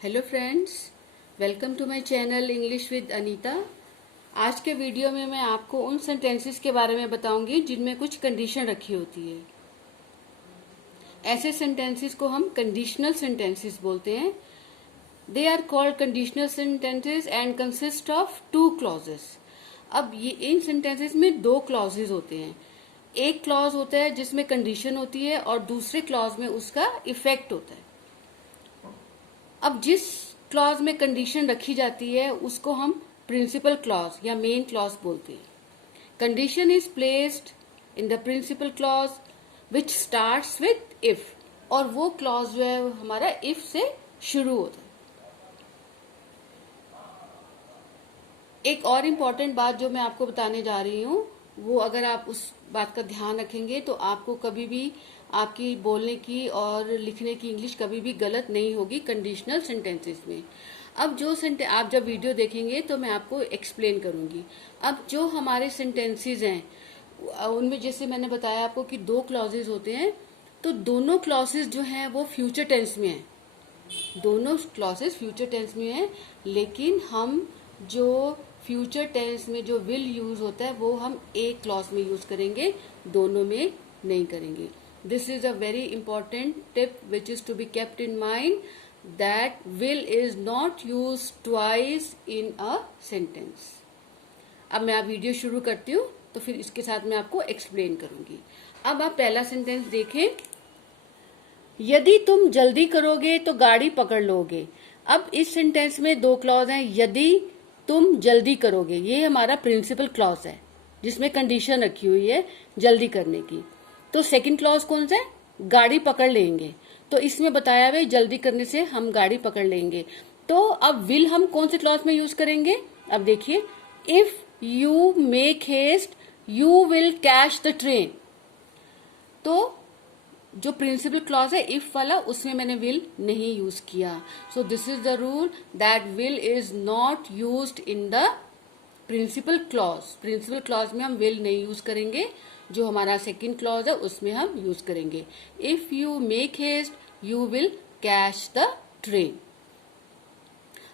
Hello friends, welcome to my channel English with Anita. आज के video में मैं आपको उन सेंटेंसेस के बारे में बताऊंगी जिनमें कुछ कंडीशन रखी होती है। ऐसे सेंटेंसेस को हम कंडीशनल सेंटेंसेस बोलते हैं। They are called conditional sentences and consist of two clauses. अब ये इन सेंटेंसेस में दो क्लॉजेस होते हैं। एक क्लॉज होता है जिसमें कंडीशन होती है और दूसरे क्लॉज में उसका इफेक्ट होता है। अब जिस क्लॉज में कंडीशन रखी जाती है उसको हम प्रिंसिपल क्लॉज या मेन क्लॉज बोलते हैं। Condition is placed in the principal clause which starts with if, और वो क्लॉज जो है हमारा इफ से शुरू होता है। एक और इम्पॉर्टेंट बात जो मैं आपको बताने जा रही हूँ, वो अगर आप उस बात का ध्यान रखेंगे तो आपको कभी भी आपकी बोलने की और लिखने की इंग्लिश कभी भी गलत नहीं होगी कंडीशनल सेंटेंसेस में। अब जो आप जब वीडियो देखेंगे तो मैं आपको एक्सप्लेन करूंगी। अब जो हमारे सेंटेंसेस हैं उनमें जैसे मैंने बताया आपको कि दो क्लॉजेज होते हैं, तो दोनों क्लॉजेज जो हैं वो फ्यूचर टेंस में हैं। दोनों क्लॉजेज फ्यूचर टेंस में हैं, लेकिन हम जो फ्यूचर टेंस में जो विल यूज होता है वो हम एक क्लॉज में यूज करेंगे, दोनों में नहीं करेंगे। This is a very important tip which is to be kept in mind, that will is not use twice in a sentence. अब मैं आप वीडियो शुरू करती हूँ तो फिर इसके साथ मैं आपको एक्सप्लेन करूंगी। अब आप पहला सेंटेंस देखें, यदि तुम जल्दी करोगे तो गाड़ी पकड़ लोगे। अब इस सेंटेंस में दो क्लॉज हैं। यदि तुम जल्दी करोगे, ये हमारा प्रिंसिपल क्लॉज है जिसमें कंडीशन रखी हुई है जल्दी करने की। तो सेकंड क्लॉज कौन सा है? गाड़ी पकड़ लेंगे। तो इसमें बताया हुआ जल्दी करने से हम गाड़ी पकड़ लेंगे। तो अब विल हम कौन से क्लॉज में यूज करेंगे? अब देखिए, if you make haste you will catch the train. तो जो प्रिंसिपल क्लॉज है इफ वाला, उसमें मैंने विल नहीं यूज किया। So this is the rule that will is not used in the principal clause. Principal clause में हम विल नहीं यूज करेंगे, जो हमारा सेकंड क्लॉज है उसमें हम यूज करेंगे। If you make haste you will catch the train.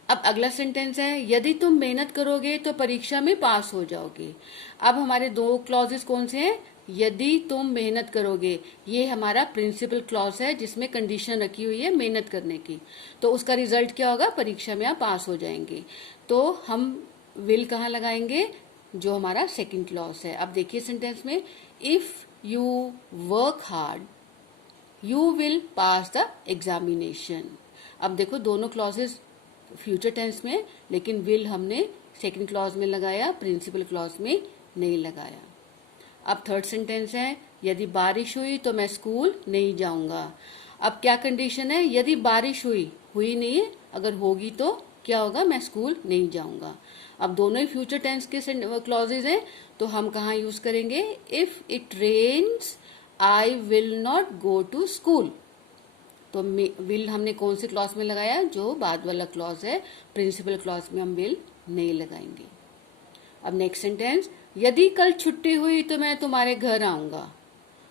अब अगला सेंटेंस है, यदि तुम मेहनत करोगे तो परीक्षा में पास हो जाओगे। अब हमारे दो क्लॉजेस कौन से हैं? यदि तुम मेहनत करोगे, ये हमारा प्रिंसिपल क्लॉज है जिसमें कंडीशन रखी हुई है मेहनत करने की। तो उसका रिजल्ट क्या होगा? परीक्षा में आप पास हो जाएंगे। तो हम विल कहाँ लगाएंगे? जो हमारा सेकंड क्लॉज है। अब देखिए सेंटेंस में, if you work hard you will pass the examination. अब देखो दोनों क्लॉजेस फ्यूचर टेंस में, लेकिन विल हमने सेकंड क्लॉज में लगाया, प्रिंसिपल क्लॉज में नहीं लगाया। अब थर्ड सेंटेंस है, यदि बारिश हुई तो मैं स्कूल नहीं जाऊंगा। अब क्या कंडीशन है? यदि बारिश हुई नहीं है, अगर होगी तो क्या होगा? मैं स्कूल नहीं जाऊंगा। अब दोनों ही फ्यूचर टेंस के क्लॉजेज हैं, तो हम कहाँ यूज करेंगे? If it rains I will not go to school. तो विल हमने कौन से क्लॉज में लगाया? जो बाद वाला क्लॉज है, प्रिंसिपल क्लॉज में हम विल नहीं लगाएंगे। अब नेक्स्ट सेंटेंस, यदि कल छुट्टी हुई तो मैं तुम्हारे घर आऊंगा।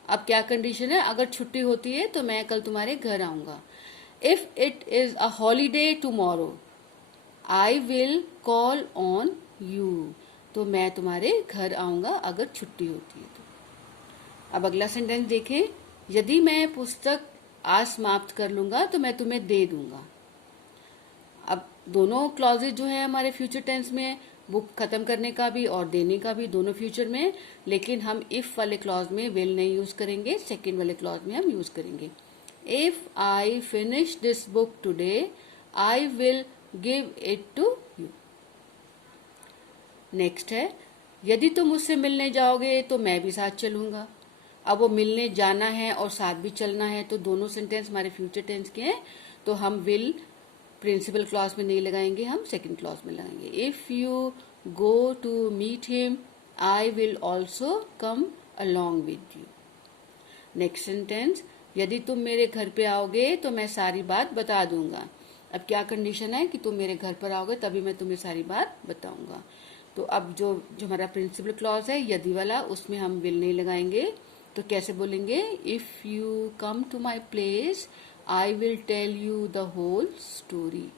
अब क्या कंडीशन है? अगर छुट्टी होती है तो मैं कल तुम्हारे घर आऊंगा। If it is a holiday tomorrow I will call on you. तो मैं तुम्हारे घर आऊंगा अगर छुट्टी होती है तो। अब अगला सेंटेंस देखें, यदि मैं पुस्तक आज समाप्त कर लूंगा तो मैं तुम्हें दे दूंगा। अब दोनों क्लॉजेज जो है हमारे फ्यूचर टेंस में, बुक खत्म करने का भी और देने का भी, दोनों फ्यूचर में, लेकिन हम इफ वाले क्लॉज में विल नहीं यूज करेंगे, सेकंड वाले क्लॉज में हम यूज करेंगे। If I finish this book today I will give it to you. Next है, यदि तुम मुझसे मिलने जाओगे तो मैं भी साथ चलूंगा। अब वो मिलने जाना है और साथ भी चलना है, तो दोनों सेंटेंस हमारे फ्यूचर टेंस के हैं, तो हम विल प्रिंसिपल क्लॉज में नहीं लगाएंगे, हम सेकंड क्लॉज में लगाएंगे। If you go to meet him I will also come along with you. Next sentence, यदि तुम मेरे घर पे आओगे तो मैं सारी बात बता दूंगा। अब क्या कंडीशन है कि तुम मेरे घर पर आओगे तभी मैं तुम्हें सारी बात बताऊंगा। तो अब जो हमारा प्रिंसिपल क्लॉज है यदि वाला, उसमें हम विल नहीं लगाएंगे। तो कैसे बोलेंगे? If you come to my place I will tell you the whole story.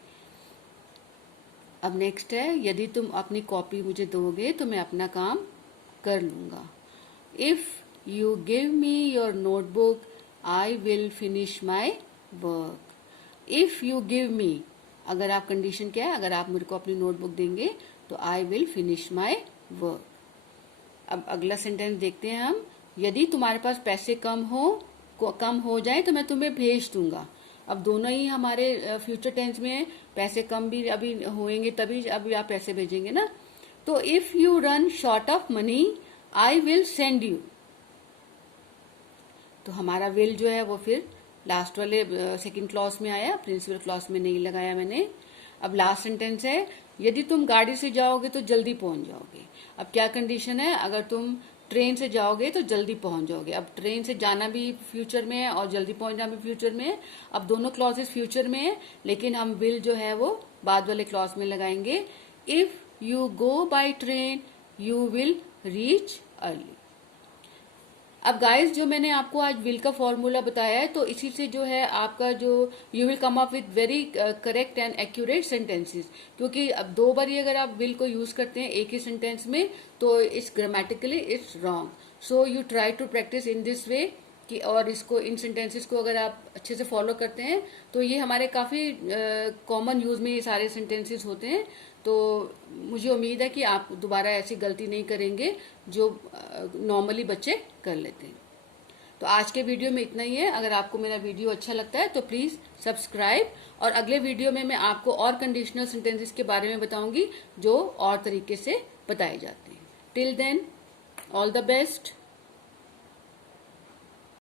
अब नेक्स्ट है, यदि तुम अपनी कॉपी मुझे दोगे तो मैं अपना काम कर लूंगा। If you give me your notebook I will finish my work. If you give me, अगर आप कंडीशन क्या है, अगर आप मेरे को अपनी नोटबुक देंगे तो I will finish my work. अब अगला सेंटेंस देखते हैं हम, यदि तुम्हारे पास पैसे कम हो जाए तो मैं तुम्हें भेज दूंगा। अब दोनों ही हमारे फ्यूचर टेंस में है, पैसे कम भी अभी होंगे तभी अभी आप पैसे भेजेंगे ना। तो if you run short of money I will send you. तो हमारा विल जो है वो फिर लास्ट वाले सेकंड क्लॉज में आया, प्रिंसिपल क्लॉज में नहीं लगाया मैंने। अब लास्ट सेंटेंस है, यदि तुम गाड़ी से जाओगे तो जल्दी पहुंच जाओगे। अब क्या कंडीशन है, अगर तुम ट्रेन से जाओगे तो जल्दी पहुंच जाओगे। अब ट्रेन से जाना भी फ्यूचर में है और जल्दी पहुंचना भी फ्यूचर में है। अब दोनों क्लॉजेस फ्यूचर में है, लेकिन हम विल जो है वो बाद वाले क्लॉज में लगाएंगे। If you go by train you will reach early. अब गाइस, जो मैंने आपको आज विल का फॉर्मूला बताया है, तो इसी से जो है आपका जो you will come up with very correct and accurate sentences. क्योंकि अब दो बार ही अगर आप विल को यूज करते हैं एक ही सेंटेंस में तो it's grammatically it's wrong. So you try to practise in this way कि, और इसको इन सेंटेंसेस को अगर आप अच्छे से फॉलो करते हैं तो ये हमारे काफी कॉमन यूज में ये सारे सेंटेंसेस होते हैं। तो मुझे उम्मीद है कि आप दोबारा ऐसी गलती नहीं करेंगे जो नॉर्मली बच्चे कर लेते हैं। तो आज के वीडियो में इतना ही है। अगर आपको मेरा वीडियो अच्छा लगता है तो प्लीज सब्सक्राइब, और अगले वीडियो में मैं आपको और कंडीशनल सेंटेंसेस के बारे में बताऊंगी जो और तरीके से बताए जाते हैं। Till then, all the best.